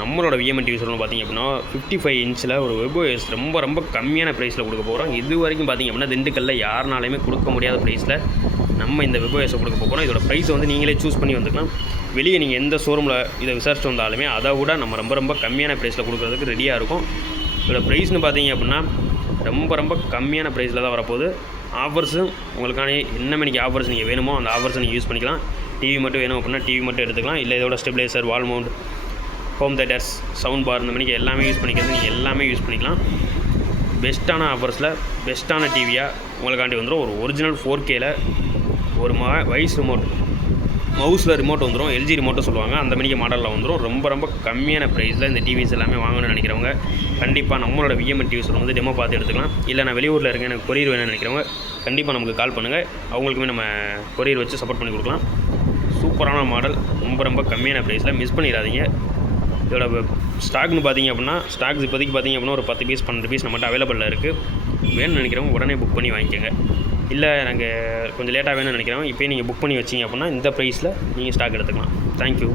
நம்மளோட விஎம்என் டிவி சொல்லணும் பார்த்திங்க அப்படின்னா 55 இன்ச்சில் ஒரு வெப்ஓஎஸ் ரொம்ப ரொம்ப கம்மியான ப்ரைஸில் கொடுக்க போகிறோம். இது வரைக்கும் பார்த்திங்க அப்படின்னா திண்டுக்கல்லில் யாருனாலையுமே கொடுக்க முடியாத ப்ரைஸில் நம்ம இந்த வெப்ஓஎஸை கொடுக்க போகிறோம். இதோட ப்ரைஸை வந்து நீங்களே சூஸ் பண்ணி வந்துக்கலாம். வெளியே நீங்கள் எந்த ஷோரூமில் இதை விசாரிச்சு வந்தாலுமே அதை விட நம்ம ரொம்ப ரொம்ப கம்மியான ப்ரைஸில் கொடுக்குறதுக்கு ரெடியாக இருக்கும். இதோட ப்ரைஸ்னு பார்த்திங்க அப்படின்னா ரொம்ப ரொம்ப கம்மியான ப்ரைஸில் தான் வரப்போகுது. ஆஃபர்ஸும் உங்களுக்கான என்ன மணிக்கு ஆஃபர்ஸ் நீங்கள் வேணுமோ அந்த ஆஃபர்ஸை நீங்கள் யூஸ் பண்ணிக்கலாம். டிவி மட்டும் வேணும் அப்படின்னா டிவி மட்டும் எடுத்துக்கலாம். இல்லை இதோட stabiliser, wall mount, home theaters, sound bar இந்த மணிக்கு எல்லாமே யூஸ் பண்ணிக்கிறது நீங்கள் எல்லாமே யூஸ் பண்ணிக்கலாம். பெஸ்ட்டான ஆஃபர்ஸில் பெஸ்ட்டான டிவியாக உங்களுக்காண்டி வந்துடும். ஒரு ஒரிஜினல் 4Kல ஒரு வைஸ் ரிமோட், மவுஸில் ரிமோட் வந்துடும். எல்ஜி ரிமோட்டும் சொல்லுவாங்க, அந்த மணிக்கு மாடலில் வந்துடும். ரொம்ப ரொம்ப கம்மியான ப்ரைஸில் இந்த டிவிஸ் எல்லாமே வாங்கணும்னு நினைக்கிறவங்க கண்டிப்பாக நம்மளோட விஎம்என் டிவிஸில் வந்து டெமோ பார்த்து எடுத்துக்கலாம். இல்லை நான் வெளியூரில் இருக்கேன், எனக்கு கொரியர் வேணும்னு நினைக்கிறவங்க கண்டிப்பாக நமக்கு கால் பண்ணுங்கள். அவங்களுக்குமே நம்ம கொரியர் வச்சு சப்போர்ட் பண்ணி கொடுக்கலாம். சூப்பரான மாடல், ரொம்ப ரொம்ப கம்மியான ப்ரைஸில் மிஸ் பண்ணிடாதீங்க. இதோட ஸ்டாக்னு பார்த்திங்க அப்படின்னா ஸ்டாக்ஸ் இப்போதைக்கு பார்த்திங்க அப்படின்னா ஒரு 10 பீஸ் 12 பீஸ் நம்மகிட்ட அவைலபிளில் இருக்குது. வேணும்னு நினைக்கிறவங்க உடனே புக் பண்ணி வாங்கிக்கோங்க. இல்லை நாங்கள் கொஞ்சம் லேட்டாக வேணும்னு நினைக்கிறவங்க இப்போயே நீங்கள் புக் பண்ணி வச்சிங்க அப்படின்னா இந்த ப்ரைஸில் நீங்கள் ஸ்டாக் எடுத்துக்கலாம். தேங்க்யூ.